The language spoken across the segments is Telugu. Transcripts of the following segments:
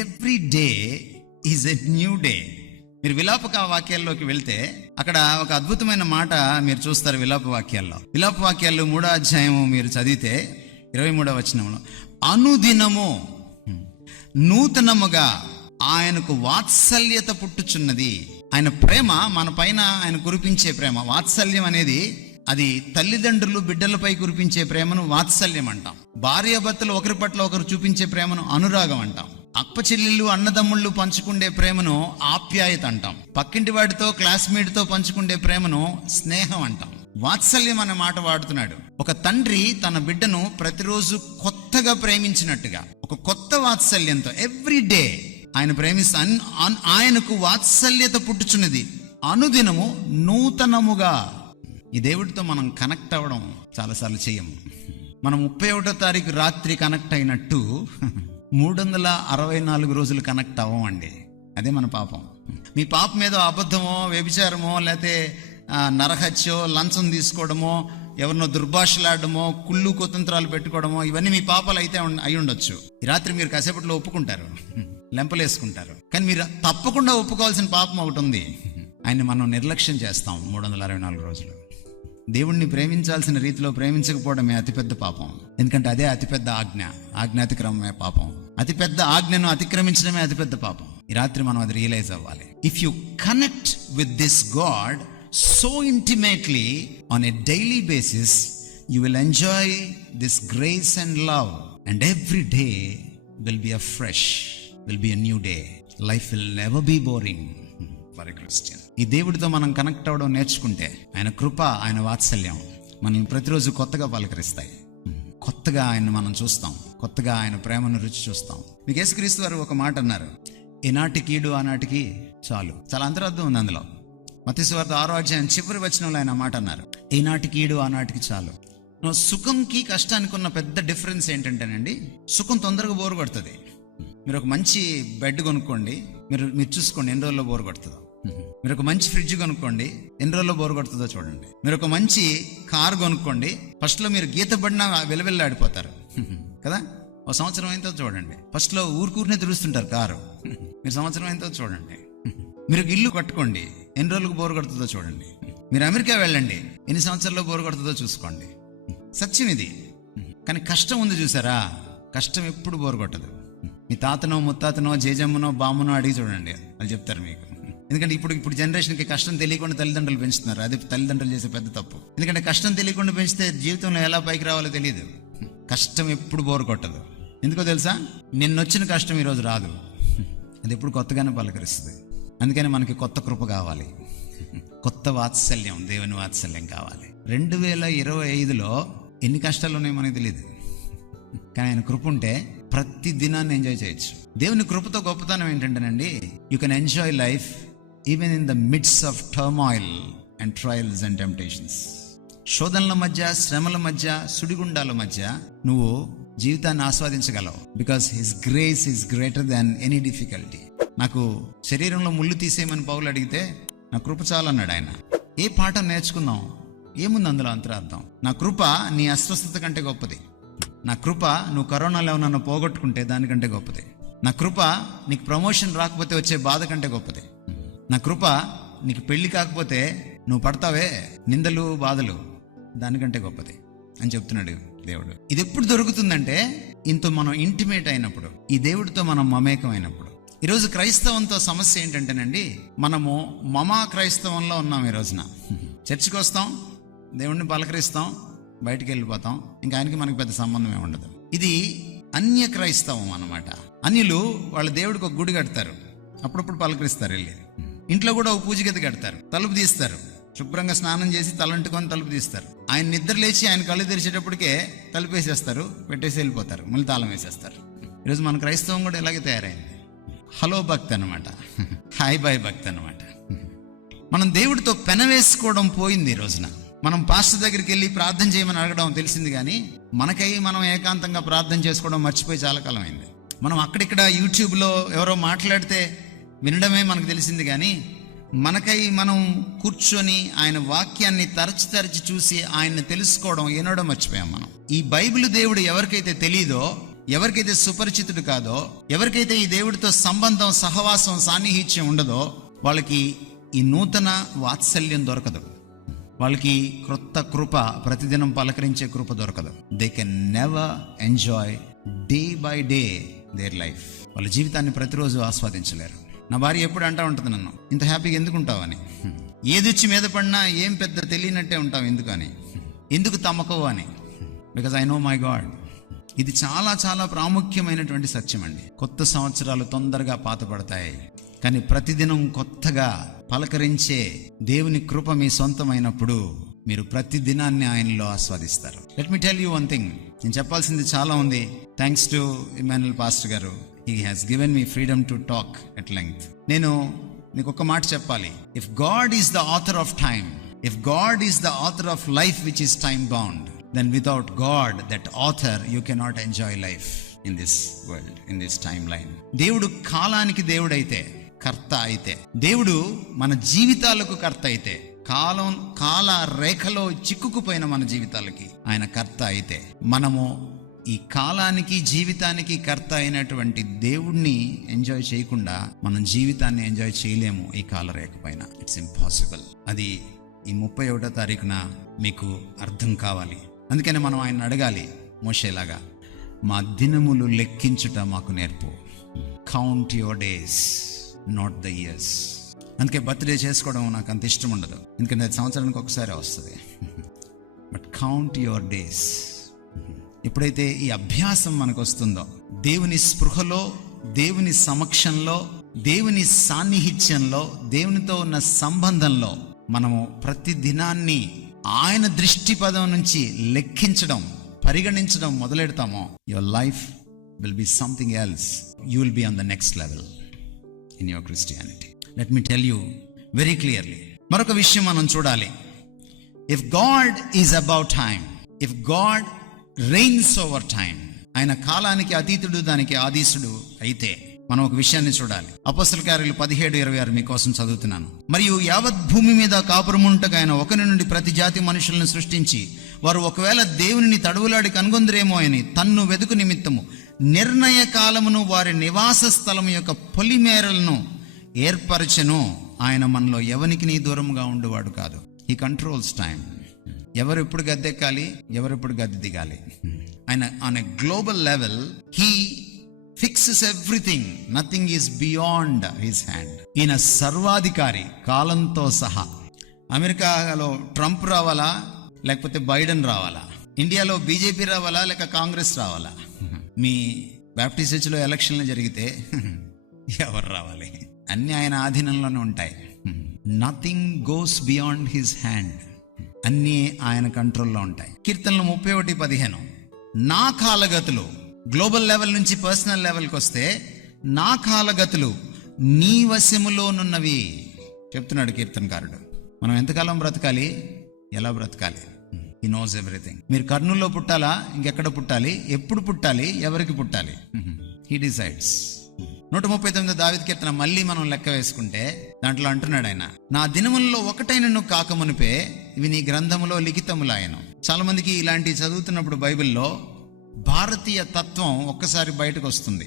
Every day is a new day. మీరు విలాప వాక్యాల్లోకి వెళ్తే అక్కడ ఒక అద్భుతమైన మాట మీరు చూస్తారు. విలాప వాక్యాల్లో 3వ అధ్యాయము మీరు చదివితే 23వ వచనంలో, అనుదినము నూతనముగా ఆయనకు వాత్సల్యత పుట్టుచున్నది. ఆయన ప్రేమ మన పైన ఆయన కురిపించే ప్రేమ. వాత్సల్యం అనేది అది తల్లిదండ్రులు బిడ్డలపై కురిపించే ప్రేమను వాత్సల్యం అంటాం. భార్యాభర్తలు ఒకరి పట్ల ఒకరు చూపించే ప్రేమను అనురాగం అంటాం. అక్క చెల్లెళ్ళు అన్నదమ్ముళ్ళు పంచుకుండే ప్రేమను ఆప్యాయత అంటాం. పక్కింటి వాడితో క్లాస్మేట్తో పంచుకుండే ప్రేమను స్నేహం అంటాం. వాత్సల్యం అనే మాట వాడుతున్నాడు. ఒక తండ్రి తన బిడ్డను ప్రతిరోజు కొత్తగా ప్రేమించినట్టుగా ఒక కొత్త వాత్సల్యంతో ఎవ్రీ డే ఆయన ప్రేమిస్తా. ఆయనకు వాత్సల్యత పుట్టుచున్నది, అనుదినము నూతనముగా. ఈ దేవుడితో మనం కనెక్ట్ అవ్వడం చాలాసార్లు చేయము. మనం 31వ తారీఖు రాత్రి కనెక్ట్ అయినట్టు 364 రోజులు కనెక్ట్ అవ్వమండి. అదే మన పాపం. మీ పాపం మీద అబద్ధమో, వ్యభిచారమో, లేకపోతే నరహత్యో, లంచం తీసుకోవడమో, ఎవరినో దుర్భాషలాడమో, కుళ్ళు కుతంత్రాలు పెట్టుకోవడమో, ఇవన్నీ మీ పాపాలు అయితే అయి ఉండొచ్చు. ఈ రాత్రి మీరు కాసేపట్లో ఒప్పుకుంటారు, లెంపలేసుకుంటారు. కానీ మీరు తప్పకుండా ఒప్పుకోవాల్సిన పాపం ఒకటి ఉంది. ఆయన్ని మనం నిర్లక్ష్యం చేస్తాం 364 రోజులు. దేవుణ్ణి ప్రేమించాల్సిన రీతిలో ప్రేమించకపోవడమే అతిపెద్ద పాపం. ఎందుకంటే అదే అతిపెద్ద ఆజ్ఞ. ఆజ్ఞాతిక్రమమే పాపం. అతిపెద్ద ఆజ్ఞను అతిక్రమించడమే అతిపెద్ద పాపం. ఈ రాత్రి మనం అది రియలైజ్ అవ్వాలి. If you connect with this God so intimately on a daily basis, you will enjoy this grace and love, and every day will be a fresh, will be a new day. Life will never be boring for a Christian. ఈ దేవుడితో మనం కనెక్ట్ అవ్వడం నేర్చుకుంటే ఆయన కృప, ఆయన వాత్సల్యం మనల్ని ప్రతిరోజు కొత్తగా పలకరిస్తాయి. కొత్తగా ఆయన్ని మనం చూస్తాం, కొత్తగా ఆయన ప్రేమను రుచి చూస్తాం. మీకు యేసుక్రీస్తు వారు ఒక మాట అన్నారు, ఈనాటి కీడు ఆనాటికి చాలు. చాలా అంతరార్థం ఉంది అందులో. మత్తయి సువార్త 6వ అధ్యాయం చివరి వచనంలో ఆయన మాట అన్నారు, ఈనాటి కీడు ఆనాటికి చాలు. సుఖంకి కష్టానికి ఉన్న పెద్ద డిఫరెన్స్ ఏంటంటేనండి, సుఖం తొందరగా బోరు కొడుతుంది. మీరు ఒక మంచి బెడ్ కొనుక్కోండి, మీరు చూసుకోండి ఎన్ని రోజుల్లో బోరు కొడుతుందో. మీరు ఒక మంచి ఫ్రిడ్జ్ కొనుక్కోండి, ఎన్ని రోజుల్లో బోరు కొడుతుందో చూడండి. మీరు ఒక మంచి కారు కొనుక్కోండి, ఫస్ట్లో మీరు గీత పడినా వెలవెల్లాడిపోతారు కదా. ఒక సంవత్సరం అయిన తర్వాత చూడండి, ఫస్ట్లో ఊరికూరినే తెలుస్తుంటారు కారు. మీరు సంవత్సరం అయిన తర్వాత చూడండి. మీరు ఇల్లు కట్టుకోండి, ఎన్ని రోజులకు బోరు కొడుతుందో చూడండి. మీరు అమెరికా వెళ్ళండి, ఎన్ని సంవత్సరాల్లో బోరు కొడుతుందో చూసుకోండి. సత్యం ఇది. కానీ కష్టం ఉంది చూసారా, కష్టం ఎప్పుడు బోరు కొట్టదు. మీ తాతనో ముత్తాతనో జేజమ్మనో బామ్మనో అడిగి చూడండి, వాళ్ళు చెప్తారు మీకు. ఎందుకంటే ఇప్పుడు జనరేషన్కి కష్టం తెలియకుండా తల్లిదండ్రులు పెంచుతున్నారు. అది తల్లిదండ్రులు చేసే పెద్ద తప్పు. ఎందుకంటే కష్టం తెలియకుండా పెంచితే జీవితంలో ఎలా పైకి రావాలో తెలియదు. కష్టం ఎప్పుడు బోరు కొట్టదు. ఎందుకో తెలుసా, నిన్నొచ్చిన కష్టం ఈరోజు రాదు, అది ఎప్పుడు కొత్తగానే పలకరిస్తుంది. అందుకని మనకి కొత్త కృప కావాలి, కొత్త వాత్సల్యం, దేవుని వాత్సల్యం కావాలి. 2025లో ఎన్ని కష్టాలు ఉన్నాయో మనకు తెలియదు, కానీ ఆయన కృప ఉంటే ప్రతి దినాన్ని ఎంజాయ్ చేయొచ్చు. దేవుని కృపతో గొప్పతనం ఏంటంటేనండి, you can enjoy life even in the midst of turmoil and trials and temptations. శోధనల మధ్య, శ్రమల మధ్య, సుడిగుండాల మధ్య నువ్వు జీవితాన్ని ఆస్వాదించగలవు. Because his grace is greater than any difficulty. నాకు శరీరంలో ముళ్ళు తీసేయమని పౌలు అడిగితే నా కృప చాలన్నాడు ఆయన. ఏ పాఠం నేర్చుకుందాం, ఏముంది అందులో అంతరార్థం? నా కృప నీ అస్వస్థత కంటే గొప్పది. నా కృప నువ్వు కరోనాలో నన్ను పోగొట్టుకుంటే దానికంటే గొప్పది. నా కృప నీకు ప్రమోషన్ రాకపోతే వచ్చే బాధ కంటే గొప్పది. నా కృప నీకు పెళ్లి కాకపోతే నువ్వు పడతావే నిందలు బాధలు, దానికంటే గొప్పది అని చెప్తున్నాడు దేవుడు. ఇది ఎప్పుడు దొరుకుతుందంటే ఇంత మనం ఇంటిమేట్ అయినప్పుడు, ఈ దేవుడితో మనం మమేకం అయినప్పుడు. ఈరోజు క్రైస్తవంతో సమస్య ఏంటంటేనండి, మనము మమా క్రైస్తవంలో ఉన్నాం. ఈ రోజున చర్చికి వస్తాం, దేవుడిని పలకరిస్తాం, బయటికి వెళ్ళిపోతాం, ఇంకా ఆయనకి మనకి పెద్ద సంబంధమే ఉండదు. ఇది అన్య క్రైస్తవం అన్నమాట. అన్యులు వాళ్ళ దేవుడికి ఒక గుడి కడతారు, అప్పుడప్పుడు పలకరిస్తారు వెళ్ళి. ఇంట్లో కూడా ఒక పూజ గది కడతారు, తలుపు తీస్తారు, శుభ్రంగా స్నానం చేసి తలంటుకొని తలుపు తీస్తారు. ఆయన నిద్ర లేచి ఆయన కళ్ళు తెరిచేటప్పటికే తలుపు వేసేస్తారు, పెట్టేసి వెళ్ళిపోతారు, మళ్ళీ తాళం వేసేస్తారు. ఈరోజు మన క్రైస్తవం కూడా ఇలాగే తయారైంది. హలో భక్తి అనమాట, హాయ్ బాయ్ భక్తి అనమాట. మనం దేవుడితో పెనవేసుకోవడం పోయింది. ఈ రోజున మనం పాస్టర్ దగ్గరికి వెళ్ళి ప్రార్థన చేయమని అడగడం తెలిసింది, కానీ మనకై మనం ఏకాంతంగా ప్రార్థన చేసుకోవడం మర్చిపోయి చాలా కాలం అయింది. మనం అక్కడిక్కడ యూట్యూబ్లో ఎవరో మాట్లాడితే వినడమే మనకు తెలిసింది, కానీ మనకై మనం కూర్చొని ఆయన వాక్యాన్ని తరచి చూసి ఆయన్ని తెలుసుకోవడం ఏనాడో మర్చిపోయాం మనం. ఈ బైబిల్ దేవుడు ఎవరికైతే తెలియదో ఎవరికైతే సుపరిచితుడు కాదో, ఎవరికైతే ఈ దేవుడితో సంబంధం, సహవాసం, సాన్నిహిత్యం ఉండదో, వాళ్ళకి ఈ నూతన వాత్సల్యం దొరకదు. వాళ్ళకి క్రొత్త కృప, ప్రతిదినం పలకరించే కృప దొరకదు. They can never enjoy day by day their life. వాళ్ళ జీవితాన్ని ప్రతిరోజు ఆస్వాదించలేరు. నా భార్య ఎప్పుడు అంటూ ఉంటుంది నన్ను, ఇంత హ్యాపీగా ఎందుకు ఉంటావని. ఏదొచ్చి మీద పడినా ఏం పెద్ద తెలియనట్టే ఉంటావు ఎందుకని, ఎందుకు తమ్మకవు అని. Because I know my God. ఇది చాలా చాలా ప్రాముఖ్యమైనటువంటి సత్యం అండి. కొత్త సంవత్సరాలు తొందరగా పాతపడతాయి, కానీ ప్రతిదినం కొత్తగా పలకరించే దేవుని కృప మీ సొంతమైనప్పుడు మీరు ప్రతి దినాన్ని ఆయనలో ఆస్వాదిస్తారు. Let me tell you one thing. నేను చెప్పాల్సింది చాలా ఉంది. Thanks to Emmanuel pastor garu. He has given me freedom to talk at length. నేను నీకు ఒక మాట చెప్పాలి. If God is the author of time, if God is the author of life which is time bound, then without God, that author, you cannot enjoy life in this world, in this timeline. దేవుడు కాలానికి దేవుడైతే, కర్త అయితే, దేవుడు మన జీవితాలకు కర్త అయితే, కాల రేఖలో చిక్కుకుపోయిన మన జీవితాలకి ఆయన కర్త అయితే, మనము ఈ కాలానికి జీవితానికి కర్త అయినటువంటి దేవుణ్ణి ఎంజాయ్ చేయకుండా మనం జీవితాన్ని ఎంజాయ్ చేయలేము. ఈ కాలరేఖ పైన ఇట్స్ ఇంపాసిబుల్. అది ఈ 31వ తారీఖున మీకు అర్థం కావాలి. అందుకని మనం ఆయన అడగాలి మోషేలాగా, మా దినములు లెక్కించుట మాకు నేర్పు. Count your days, not the years. అందుకే బర్త్డే చేసుకోవడం నాకు అంత ఇష్టం ఉండదు, ఎందుకంటే అది సంవత్సరానికి ఒకసారి వస్తుంది. But count your days. ఎప్పుడైతే ఈ అభ్యాసం మనకు వస్తుందో, దేవుని స్పృహలో, దేవుని సమక్షంలో, దేవుని సాన్నిహిత్యంలో, దేవునితో ఉన్న సంబంధంలో మనము ప్రతి దినాన్ని ఆయన దృష్టి పదం నుంచి లెక్కించడం, పరిగణించడం మొదలెడతామో, your life will be something else. You will be on the next level in your Christianity. Let me tell you very clearly. మరొక విషయం మనం చూడాలి. If God is about time, if God reigns over time, ఆయన కాలానికి అతీతుడు, దానికి ఆదీసుడు అయితే, మనం ఒక విషయాన్ని చూడాలి. అపోస్తల కార్యాలు 17:26 మీకోసం చదువుతున్నాను. మరియు యావత్ భూమి మీద కాపురముంటకు ఆయన ఒకరి నుండి ప్రతి జాతి మనుషులను సృష్టించి, వారు ఒకవేళ దేవునిని తడువులాడి కనుగొందరేమో అని తన్ను వెదుకు నిమిత్తము నిర్ణయ కాలమును, వారి నివాస స్థలము యొక్క పొలిమేరలను ఏర్పరచెను. ఆయన మనలో ఎవనికి దూరంగా ఉండేవాడు కాదు. He controls time. ఎవరు ఎప్పుడు గద్దెక్కాలి, ఎవరు ఎప్పుడు గద్దె దిగాలి, ఆయన on a global level he fixes everything. Nothing is beyond his hand. ఈయన సర్వాధికారి కాలంతో సహా. అమెరికాలో ట్రంప్ రావాలా, లేకపోతే బైడెన్ రావాలా? ఇండియాలో బీజేపీ రావాలా, లేక కాంగ్రెస్ రావాలా? మీ బాప్టిస్ట్ చర్చిలో ఎలక్షన్లు జరిగితే ఎవరు రావాలి? అన్ని ఆయన ఆధీనంలోనే ఉంటాయి. Nothing goes beyond his hand. అన్నీ ఆయన కంట్రోల్లో ఉంటాయి. కీర్తనలు 31:15, నా కాలగతులు, గ్లోబల్ లెవెల్ నుంచి పర్సనల్ లెవెల్కి వస్తే, నా కాలగతులు నీ వశములోనున్నవి చెప్తున్నాడు కీర్తనకారుడు. మనం ఎంతకాలం బ్రతకాలి, ఎలా బ్రతకాలి? He knows everything. మీరు కర్నూలులో పుట్టాలా, ఇంకెక్కడ పుట్టాలి, ఎప్పుడు పుట్టాలి, ఎవరికి పుట్టాలి, హీ డిసైడ్స్. 139 దావీదు కీర్తన మళ్ళీ మనం లెక్క వేసుకుంటే దాంట్లో అంటున్నాడు ఆయన, నా దినములలో ఒకటైన నువ్వు కాకమునిపే ఇవి నీ గ్రంథములో లిఖితములాయను. చాలా మందికి ఇలాంటివి చదువుతున్నప్పుడు బైబిల్లో భారతీయ తత్వం ఒక్కసారి బయటకు వస్తుంది.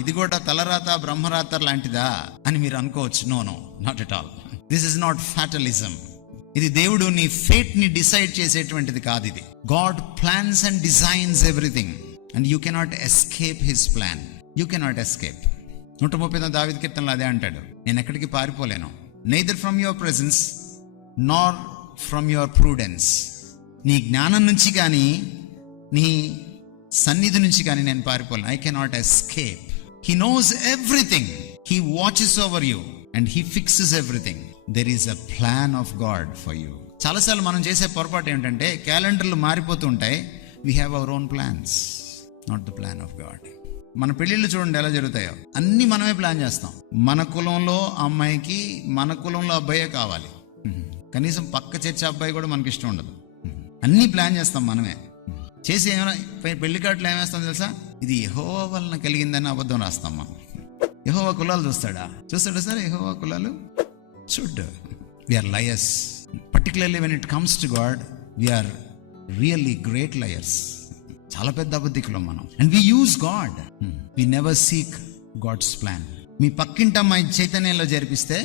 ఇది కూడా తలరాత బ్రహ్మరాత లాంటిదా అని మీరు అనుకోవచ్చు. No, not at all. This is not fatalism. ఇది దేవుడు నీ ఫేట్ ని డిసైడ్ చేసేటువంటిది కాదు. ఇది God plans and designs everything and you cannot escape his plan. You cannot escape. 139 దావీదు కీర్తనలో అదే అంటాడు, నేను ఎక్కడికి పారిపోలేను. Neither from your presence nor from your prudence. నీ జ్ఞానం నుంచి కానీ నీ సన్నిధి నుంచి కానీ నేను పారిపోలేను. I cannot escape. He knows everything. He watches over you and he fixes everything. There is a plan of God for you. చాలాసార్లు మనం చేసే పొరపాటు ఏంటంటే, క్యాలెండర్లు మారిపోతూ ఉంటాయి. We have our own plans, not the plan of God. మన పెళ్ళిళ్ళు చూడండి ఎలా జరుగుతాయో, అన్ని మనమే ప్లాన్ చేస్తాం. మన కులంలో అమ్మాయికి మన కులంలో అబ్బాయే కావాలి. కనీసం పక్క చర్చ అబ్బాయి కూడా మనకి ఇష్టం ఉండదు. అన్ని ప్లాన్ చేస్తాం మనమే. చేసి ఏమైనా పెళ్లి కార్డులు ఏమేస్తాం తెలుసా? ఇది యెహోవా వలన కలిగిందని అబద్ధం రాస్తాం మనం. యెహోవా కులాలు చూస్తాడా సార్? యెహోవా కులాలు చూడ్. We are liars. Particularly when it comes to God we are really great liars. చాలా పెద్ద అబద్ధికులం మనం. And we use God, we never seek God's plan. మీ పక్కింటి అమ్మాయి చైతన్యంలో జరిపిస్తే,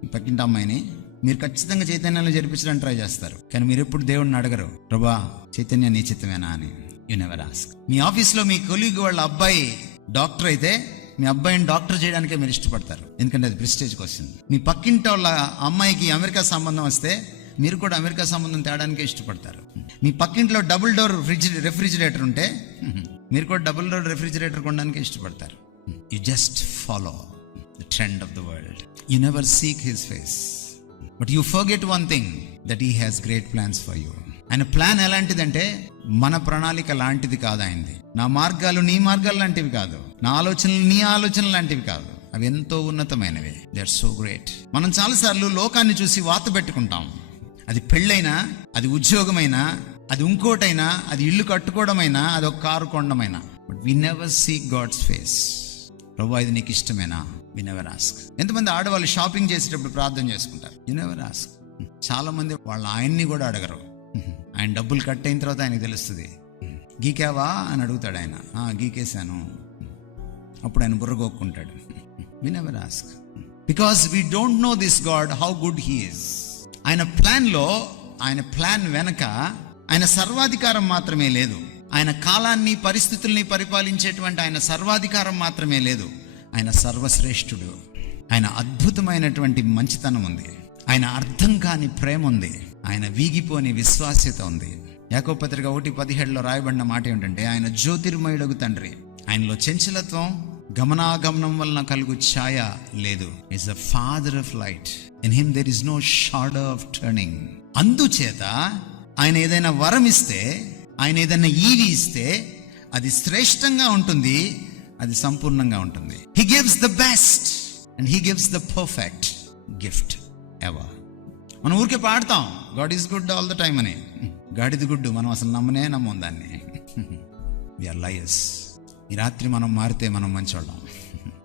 మీ పక్కింటి అమ్మాయిని మీరు ఖచ్చితంగా చైతన్యంలో జరిపించడానికి ట్రై చేస్తారు. కానీ మీరు ఎప్పుడు దేవుడిని అడగరు, ప్రభా చైతన్య నీ చిత్తమేనా అని. You never ask. మీ ఆఫీస్లో మీ కొలీగ్ వాళ్ళ అబ్బాయి డాక్టర్ అయితే మీ అబ్బాయిని డాక్టర్ చేయడానికే మీరు ఇష్టపడతారు, ఎందుకంటే అది ప్రెస్టేజ్కి వస్తుంది. మీ పక్కింటి వాళ్ళ అమ్మాయికి అమెరికా సంబంధం వస్తే మీరు కూడా అమెరికా సంబంధం తేడానికే ఇష్టపడతారు. మీ పక్కింట్లో డబుల్ డోర్ రెఫ్రిజిరేటర్ ఉంటే మీరు కూడా డబుల్ డోర్ రెఫ్రిజిరేటర్ కొనడానికి ఇష్టపడతారు. You just follow the trend of the world. You never seek his face. But you forget one thing, that he has great plans for you. ఆయన ప్లాన్ ఎలాంటిదంటే మన ప్రణాళిక లాంటిది కాదు ఆయనది. నా మార్గాలు నీ మార్గాలు లాంటివి కాదు, నా ఆలోచనలు నీ ఆలోచనలు లాంటివి కాదు. అవి ఎంతో ఉన్నతమైనవి. They are so great. మనం చాలాసార్లు లోకాన్ని చూసి వాత పెట్టుకుంటాం. అది పెళ్ళైనా, అది ఉద్యోగమైనా, అది ఇంకోటైనా, అది ఇల్లు కట్టుకోవడమైనా, అది ఒక కారు కొనడమైనా. But we never seek God's face. ప్రభు ఇది నీకు ఇష్టమేనా? We never ask. ఎంతమంది ఆడవాళ్ళు షాపింగ్ చేసేటప్పుడు ప్రార్థన చేసుకుంటారు? You never ask. చాలా మంది వాళ్ళ ఆయన్ని కూడా అడగరు. ఆయన డబ్బులు కట్ అయిన తర్వాత ఆయనకు తెలుస్తుంది. గీకావా అని అడుగుతాడు ఆయన. గీకేశాను. అప్పుడు ఆయన బుర్రగొక్కుంటాడు. We never ask. Because we don't know this God how good he is. ఆయన ప్లాన్లో, ఆయన ప్లాన్ వెనక ఆయన సర్వాధికారం మాత్రమే లేదు. ఆయన కాలాన్ని, పరిస్థితుల్ని పరిపాలించేటువంటి ఆయన సర్వాధికారం మాత్రమే లేదు. ఆయన సర్వశ్రేష్ఠుడు. ఆయన అద్భుతమైనటువంటి మంచితనం ఉంది. ఆయన అర్థం కాని ప్రేమ ఉంది. ఆయన వీగిపోని విశ్వాస్యత ఉంది. యాకోబు పత్రిక 1:17 రాయబడిన మాట ఏమిటంటే, ఆయన జ్యోతిర్మయుడగు తండ్రి. ఆయనలో చంచలత్వం, గమనాగమనం వలన కలుగు ఛాయ లేదు. Is the father of light. In him there is no shadow of turning. అందుచేత ఆయన ఏదైనా వరం ఇస్తే, ఆయన ఏదైనా ఈవి ఇస్తే అది శ్రేష్టంగా ఉంటుంది, అది సంపూర్ణంగా ఉంటుంది. He gives the best and he gives the perfect gift ever. మనం ఊరికే పాడతాం God is good all the time అని. గాడ్ ఇది గుడ్, మనం అసలు నమ్మం దాన్ని. We are liars. ఈ రాత్రి మనం మారితే మనం మంచోళ్ళం,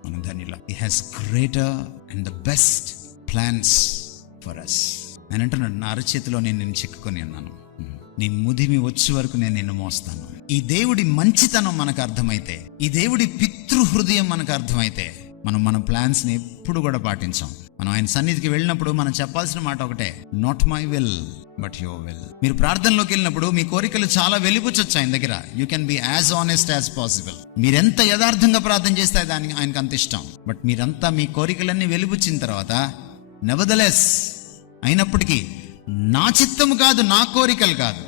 మనం ధన్యులం. He has greater and the best plans for us. నేను అంటున్నాడు, నా అరచేతిలో నేను నిన్ను చెక్కుకొని ఉన్నాను, నీ ముదిమి వచ్చే వరకు నేను నిన్ను మోస్తాను. ఈ దేవుడి మంచితనం మనకు అర్థమైతే, ఈ దేవుడి పితృహృదయం మనకు అర్థమైతే, మనం మన ప్లాన్స్ ని ఎప్పుడు కూడా పాటించాం. మనం ఆయన సన్నిధికి వెళ్ళినప్పుడు మనం చెప్పాల్సిన మాట ఒకటే, not my will but your will. మీరు ప్రార్థనలోకి వెళ్ళినప్పుడు మీ కోరికలు చాలా వెలిపుచ్చొచ్చు ఆయన దగ్గర. You can be as honest as possible. మీరెంత యథార్థంగా ప్రార్థన చేస్తే దానికి ఆయనకు అంత ఇష్టం. బట్ మీరంతా మీ కోరికలన్నీ వెలిపుచ్చిన తర్వాత, నెవర్దలెస్, అయినప్పటికీ నా చిత్తము కాదు, నా కోరికలు కాదు,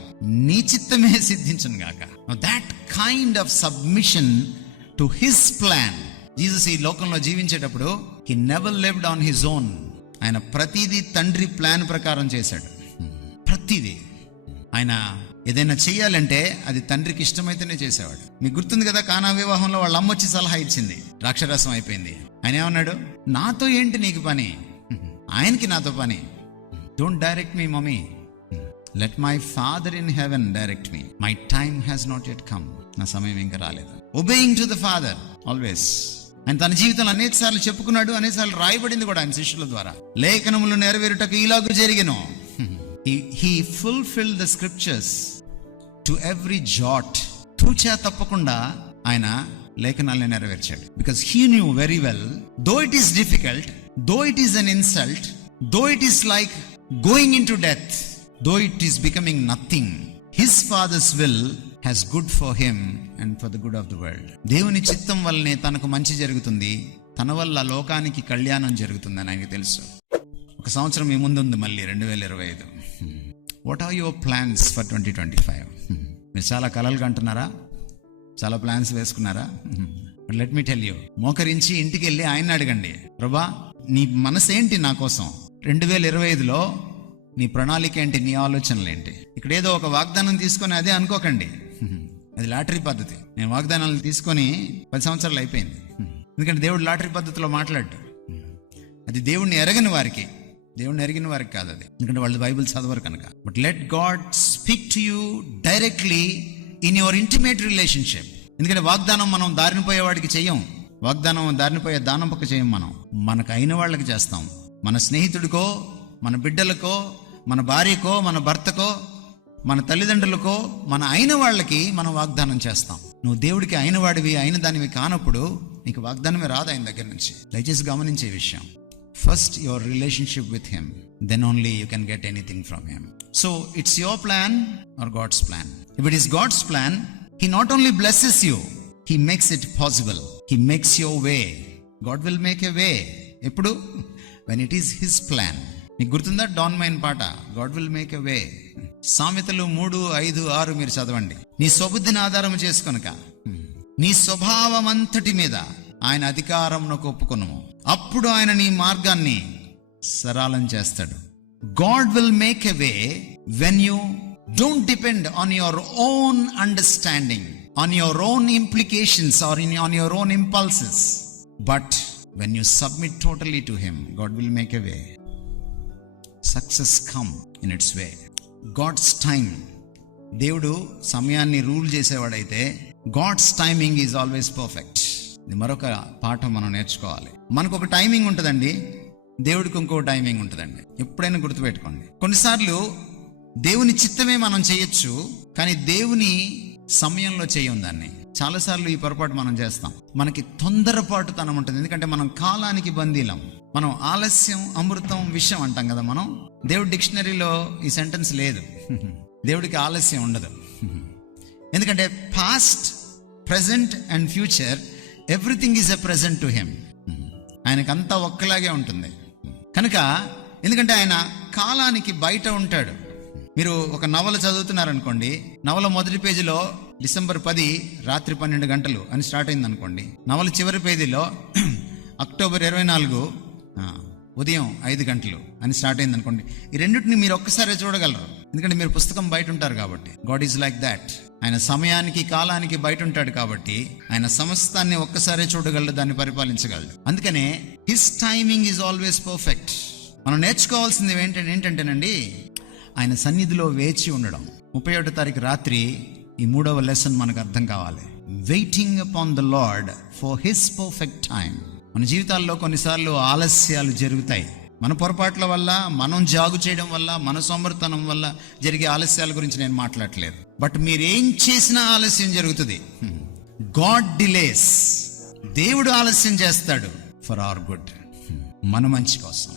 నీ చిత్తమే సిద్ధించును గాక. That kind of submission to his plan. Jesus ఈ లోకంలో జీవించేటప్పుడు he never lived on his own. ఆయన ప్రతిదీ తండ్రి ప్లాన్ ప్రకారం చేశాడు. ప్రతిదీ ఆయన ఏదైనా చెయ్యాలంటే అది తండ్రికి ఇష్టమైతేనే చేసేవాడు. మీకు గుర్తుంది కదా, కానా వివాహంలో వాళ్ళ అమ్మ వచ్చి సలహా ఇచ్చింది, ద్రాక్షరసం అయిపోయింది. ఆయన ఏమన్నాడు? నాతో ఏంటి నీకు పని, ఆయనకి నాతో పని. Don't direct me mummy, let my father in heaven direct me. My time has not yet come. నా సమయం ఇంకా రాలేదు. Obeying to the father always. ఆయన తన జీవితంలో అనేక సార్లు చెప్పుకున్నాడు, అనేక సార్లు రాయబడింది కూడా ఆయన శిష్యుల ద్వారా. లేఖనములు నెరవేరుటకు ఇలాగూ జరిగెను. He fulfilled the scriptures to every jot. తూచా తప్పకుండా ఆయన లేఖనాలను నెరవేర్చాడు. Because he knew very well, though it is difficult, though it is an insult, though it is like going into death, though it is becoming nothing, his father's will has good for him and for the good of the world. దేవుని చిత్తం వల్లనే తనకు మంచి జరుగుతుంది, తన వల్ల లోకానికి కళ్యాణం జరుగుతుందని ఆయనకు తెలుసు. ఒక సంవత్సరం మీ ముందు ఉంది మళ్ళీ 2025. What are your plans for 2025? మీరు చాలా కలలు కంటున్నారా? చాలా ప్లాన్స్ వేసుకున్నారా? లెట్ మీ టెల్ యూ, మోకరించి ఇంటికి వెళ్ళి ఆయన్ని అడగండి, ప్రభా నీ మనసు ఏంటి నా కోసం? 2025లో నీ ప్రణాళిక ఏంటి, నీ ఆలోచనలు ఏంటి? ఇక్కడ ఏదో ఒక వాగ్దానం తీసుకొని అదే అనుకోకండి, అది లాటరీ పద్ధతి. నేను వాగ్దానాలు తీసుకొని 10 సంవత్సరాలు అయిపోయింది. ఎందుకంటే దేవుడు లాటరీ పద్ధతిలో మాట్లాడు. అది దేవుడిని ఎరగని వారికి, దేవుడిని ఎరిగిన వారికి కాదు అది, ఎందుకంటే వాళ్ళు బైబిల్ చదవరు కనుక. But let God speak to you directly in your intimate relationship. ఎందుకంటే వాగ్దానం మనం దారిని పోయేవాడికి చెయ్యం, వాగ్దానం దారిని పోయే దానం పక్క చేయం. మనం మనకు అయిన వాళ్ళకి చేస్తాం. మన స్నేహితుడికో, మన బిడ్డలకో, మన భార్యకో, మన భర్తకో, మన తల్లిదండ్రులకో మన అయిన వాళ్ళకి మనం వాగ్దానం చేస్తాం. నువ్వు దేవుడికి అయిన వాడివి, అయిన దానివి కానప్పుడు నీకు వాగ్దానమే రాదు ఆయన దగ్గర నుంచి. దయచేసి గమనించే విషయం. First your relationship with him, then only you can get anything from him. So it's your plan or God's plan. If it is God's plan, he not only blesses you, he makes it possible. He makes your way. God will make a way. ఎప్పుడు? When it is his plan. మీకు గుర్తుందా డాన్ మైన్ పాట? God will make a way. సామెతలు 3:5-6 మీరు చదవండి. నీ స్వబుద్ధిని ఆధారం చేసుకొనక నీ స్వభావం అంతటి మీద ఆయన అధికారమునకు ఒప్పుకొనుము, అప్పుడు ఆయన నీ మార్గాన్ని సరళం చేస్తాడు. God will make a way when you don't depend on your own understanding, on your own implications or on your own impulses. But when you submit totally to him, God will make a way. Success come in its way. God's time. దేవుడు సమయాన్ని rule చేసేవాడైతే God's timing is always perfect. ఇది మరొక పాఠం మనం నేర్చుకోవాలి. మనకు ఒక టైమింగ్ ఉంటుందండి, దేవుడికి ఇంకో టైమింగ్ ఉంటుందండి. ఎప్పుడైనా గుర్తుపెట్టుకోండి. కొన్నిసార్లు దేవుని చిత్తమే మనం చేయొచ్చు, కానీ దేవుని సమయంలో చేయం దాన్ని. చాలాసార్లు ఈ పొరపాటు మనం చేస్తాం. మనకి తొందరపాటుతనం ఉంటుంది, ఎందుకంటే మనం కాలానికి బందీలం. మనం ఆలస్యం అమృతం విషయం అంటాం కదా మనం. దేవుడి డిక్షనరీలో ఈ సెంటెన్స్ లేదు. దేవుడికి ఆలస్యం ఉండదు. ఎందుకంటే past, present and future, everything is a present to him. ఆయనకంతా ఒక్కలాగే ఉంటుంది కనుక, ఎందుకంటే ఆయన కాలానికి బయట ఉంటాడు. మీరు ఒక నవల చదువుతున్నారనుకోండి, నవల మొదటి పేజీలో డిసెంబర్ 10 రాత్రి 12 గంటలు అని స్టార్ట్ అయింది అనుకోండి. నవల చివరి పేజీలో అక్టోబర్ 24 ఉదయం 5 గంటలు అని స్టార్ట్ అయింది అనుకోండి. ఈ రెండింటిని మీరు ఒక్కసారి చూడగలరు, ఎందుకంటే మీరు పుస్తకం బయట ఉంటారు కాబట్టి. God is like that. ఆయన సమయానికి కాలానికి బయట ఉంటాడు కాబట్టి ఆయన సమస్తాన్ని ఒక్కసారే చూడగలడు, దాన్ని పరిపాలించగలడు. అందుకనే his timing is always perfect. మనం నేర్చుకోవాల్సింది ఏంటంటేనండి, ఆయన సన్నిధిలో వేచి ఉండడం. 31వ తారీఖు రాత్రి ఈ 3వ లెసన్ మనకు అర్థం కావాలి. Waiting upon the lord for his perfect time. మన జీవితాల్లో కొన్నిసార్లు ఆలస్యాలు జరుగుతాయి. మన పొరపాట్ల వల్ల, మనం జాగు చేయడం వల్ల, మన సోమరితనం వల్ల జరిగే ఆలస్యాల గురించి నేను మాట్లాడట్లేదు. బట్ మీరేం చేసినా ఆలస్యం జరుగుతుంది. God delays. దేవుడు ఆలస్యం చేస్తాడు ఫర్ అవర్ గుడ్, మన మంచి కోసం.